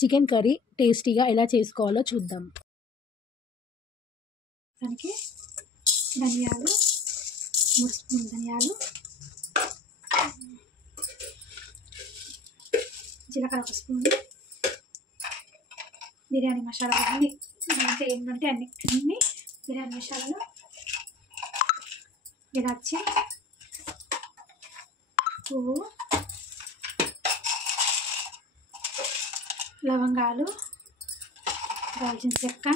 Chicken curry టేస్టీగా ఎలా చేసుకోవాలో చూద్దాం. దానికి ధనియాలు 3 స్పూన్లు ధనియాలు, జీలకర్ర 1 స్పూన్, బిర్యానీ మసాలా అన్నీ అంటే ఎన్ని ఉంటే అన్ని బిర్యానీ మసాలాలు, ఇలాచి, పువ్వు, లవంగాలు, దాల్చిన చెక్క,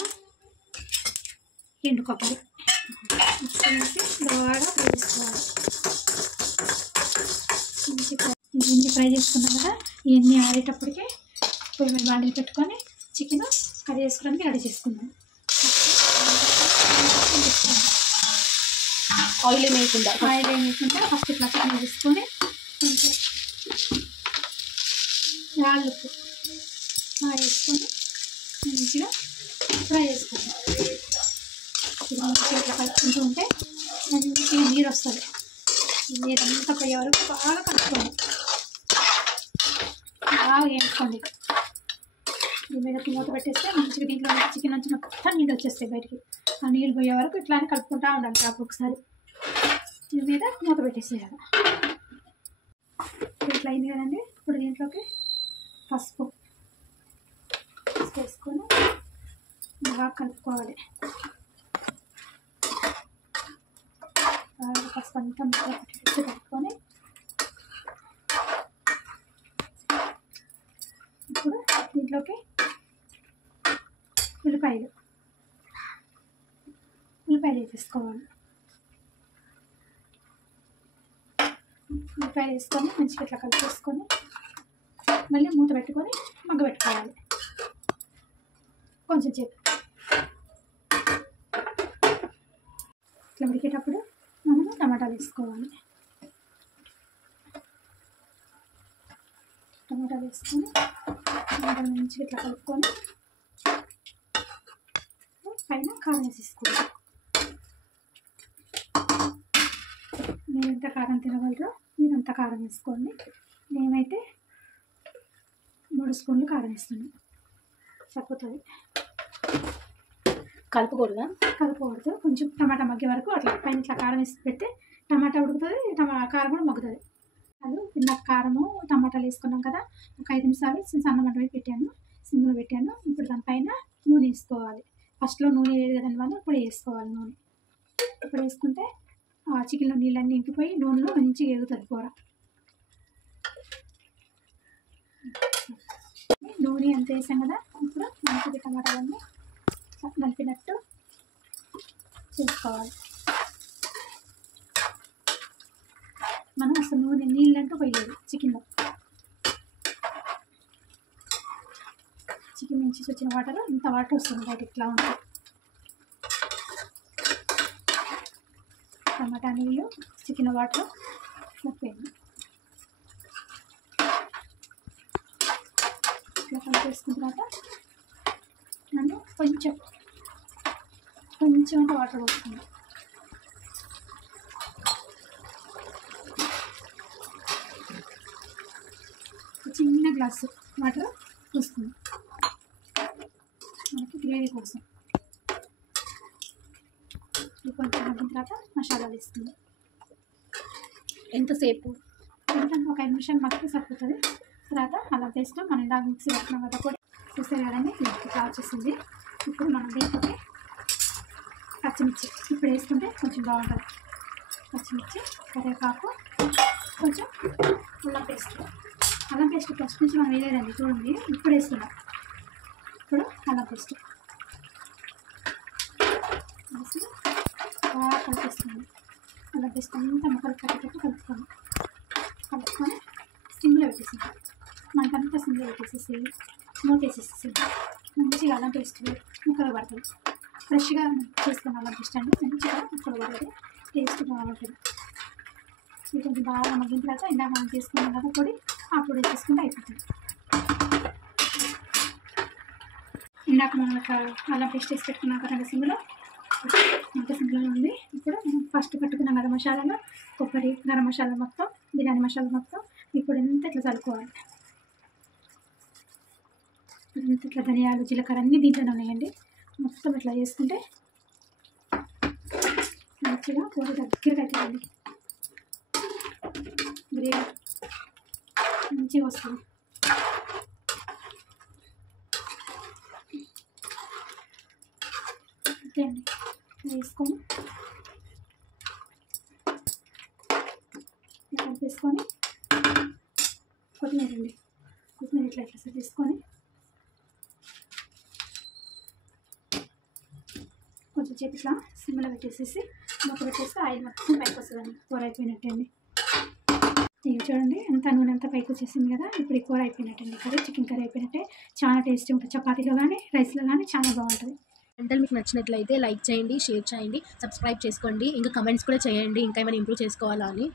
ఎండు కొబ్బరి వేసి బాగా ఫ్రై చేసుకోవాలి. ఇవన్నీ ఫ్రై చేసుకున్నాం కదా, ఇవన్నీ ఆడేటప్పటికే పొయ్యి మీద బాండీలు పెట్టుకొని చికెన్ కర్రీ చేసుకోవడానికి రెడీ చేసుకుందాం. ఆయిల్ వేయకుండా ఫస్ట్ ఇట్లా చికెన్ తీసుకొని కొంచెం రాళ్ళుప్పు వేసుకొని మంచిగా ఫ్రై చేసుకుంటాం. మంచిగా ఇట్లా కలుపుకుంటూ ఉంటే మంచిగా నీరు వస్తుంది. నీరంతా పోయే వరకు బాగా కలుపుకోండి, బాగా వేసుకోండి. దీని మీద మూత పెట్టేస్తే మంచిగా దీంట్లో చికెన్ నుంచి మొత్తం నీళ్ళు వచ్చేస్తాయి బయటికి. ఆ నీళ్ళు పోయే వరకు ఇట్లానే కలుపుకుంటూ ఉండాలి. అప్పుడు ఒకసారి దీని మీద మూత పెట్టేసేయాలి. ఇట్లా అయింది కదండి. ఇప్పుడు దీంట్లోకి పసుపు వేసుకొని బాగా కలుపుకోవాలి. బాగా పసుపు అంతా ముక్క కలుపుకొని ఇప్పుడు దీంట్లోకి ఉల్లిపాయలు వేసేసుకోవాలి. ఉల్లిపాయలు వేసుకొని మంచిగా ఇట్లా కలిపేసుకొని మళ్ళీ మూత పెట్టుకొని మగ్గ పెట్టుకోవాలి కొంచెం సేపు. ఇట్లా ఉడికేటప్పుడు మనము టమాటాలు వేసుకోవాలి. టమాటాలు వేసుకొని మంచిగా ఇట్లా కలుపుకొని పైన కారం వేసేసుకోవాలి. మీరు ఎంత కారం తినగలరో మీరు అంత కారం వేసుకోండి. నేనైతే 3 స్పూన్లు కారం వేస్తున్నాను, సరిపోతుంది. కలుపుకూడదు. కొంచెం టమాటా మగ్గే వరకు అట్లా పైన ఇట్లా కారం వేసి పెడితే టమాటా ఉడుకుతుంది, కారం కూడా మగ్గుతుంది. అది ఇందాక కారము టమాటాలు వేసుకున్నాం కదా, ఒక 5 నిమిషాలు సన్న మంట మీద పెట్టాను, సిమ్లో పెట్టాను. ఇప్పుడు దానిపైన నూనె వేసుకోవాలి. ఫస్ట్లో నూనె వేయదు కదండి వాళ్ళు, ఇప్పుడు వేసుకోవాలి నూనె. ఇప్పుడు వేసుకుంటే ఆ చికెన్లో నీళ్ళన్నీ ఇంకిపోయి నూనెలో మంచిగా ఎగుతుంది కూర. నూనె అంత వేసాం కదా, ఇప్పుడు మంచిగా టమాటాలన్నీ నలిపినట్టు చేసుకోవాలి. మనం అసలు నూనె నీళ్ళంటూ పోయలేదు చికెన్లో. చికెన్ నుంచి వచ్చిన వాటర్ ఇంత వాటర్ వస్తుంది బయట, ఇట్లా ఉంటుంది. టమాటా నీళ్ళు చికెన్ వాటర్ సరిపోయింది. ఇట్లా కలిపేసుకున్న తర్వాత నన్ను కొంచెం అంత వాటర్ పోస్తుంది. చిన్న గ్లాసు వాటర్ పోస్తుంది మనకి గ్రేవీ కోసం. కొంచెం మగ్గిన తర్వాత మసాలాలు వేస్తుంది. ఎంతసేపు? ఎందుకంటే ఒక 5 నిమిషాలు మగ్గితే సరిపోతుంది. తర్వాత అలా పేస్ట్ మనం ఇలా మిక్సీ పెట్టినాం కదా, కూడా చూసారు కదండి ఇట్లా వచ్చేసింది. ఇప్పుడు మనం దీంట్లోకి పచ్చిమిర్చి ఇప్పుడు వేసుకుంటే కొంచెం బాగుంటుంది. పచ్చిమిర్చి, కరివేపాకు, కొంచెం అల్లం పేస్ట్ ఫస్ట్ నుంచి మనం వేయలేదండి, చూడండి ఇప్పుడు వేస్తున్నాం. ఇప్పుడు అల్లం పేస్ట్ వేసి బాగా కలిపేస్తుంది. అల్లం పేస్ట్ అంతా ముక్కలు కట్టేటట్టు కలుపుకొని సిమ్లో పెట్టేసింది. మనకంతా సిమ్లో పెట్టేసేసి మూత వేసేసేసి మంచిగా అల్లం పేస్ట్ ముక్కలు పడుతుంది. ఫ్రెష్గా చేసుకున్న అల్లం పేస్ట్ అండి మంచిగా ముక్కలు పడుతుంది, టేస్ట్ బాగుంటుంది. ఇది కొంచెం బాగా మగ్గిన తర్వాత ఇందాక మనం చేసుకున్నాం కదా పొడి, ఆ పొడి వేసేసుకుంటే అయిపోతుంది. ఇందాక మనం ఒక అల్లం పేస్ట్ వేసి పెట్టుకున్నాం కదా సిమ్లో, అంత సింపుల్గా ఉంది. ఇప్పుడు ఫస్ట్ కట్టుకున్న గరం మసాలాలో కొబ్బరి, గరం మసాలా మొత్తం, బిర్యానీ మసాలా మొత్తం ఇప్పుడు ఎంత ఇట్లా చల్లుకోవాలి. ఇట్లా ధనియాలు జీలకర్ర అన్నీ దీంట్లోనే ఉన్నాయండి. మొత్తం ఇట్లా చేసుకుంటే మంచిగా కూర దగ్గరగా అవుతుందండి. గ్రేవీ మంచిగా వస్తుంది. అంతే అండి. వేసుకొని కలిపేసుకొని కొత్తిమీర అండి, కొత్తిమీర ఇట్లా ఇట్లా తీసుకొని కొంచెం చేతి ఇట్లా సిమ్లో పెట్టేసేసి మూత పెట్టేస్తే ఆయిల్ మొత్తం పైకి వస్తుందండి. కూర అయిపోయినట్టే అండి. ఇది చూడండి ఎంత నూనె అంతా పైకి వచ్చేసింది కదా. ఇప్పుడు ఈ కూర అయిపోయినట్టండి. కర్రీ చికెన్ కర్రీ అయిపోయినట్టే. చాలా టేస్టీ ఉంటుంది. చపాతీలో కానీ రైస్లో కానీ చాలా బాగుంటుంది. వంటలు మీకు నచ్చినట్లయితే లైక్ చేయండి, షేర్ చేయండి, సబ్స్క్రైబ్ చేసుకోండి. ఇంకా కమెంట్స్ కూడా చేయండి ఇంకా ఏమైనా ఇంప్రూవ్ చేసుకోవాలా అని.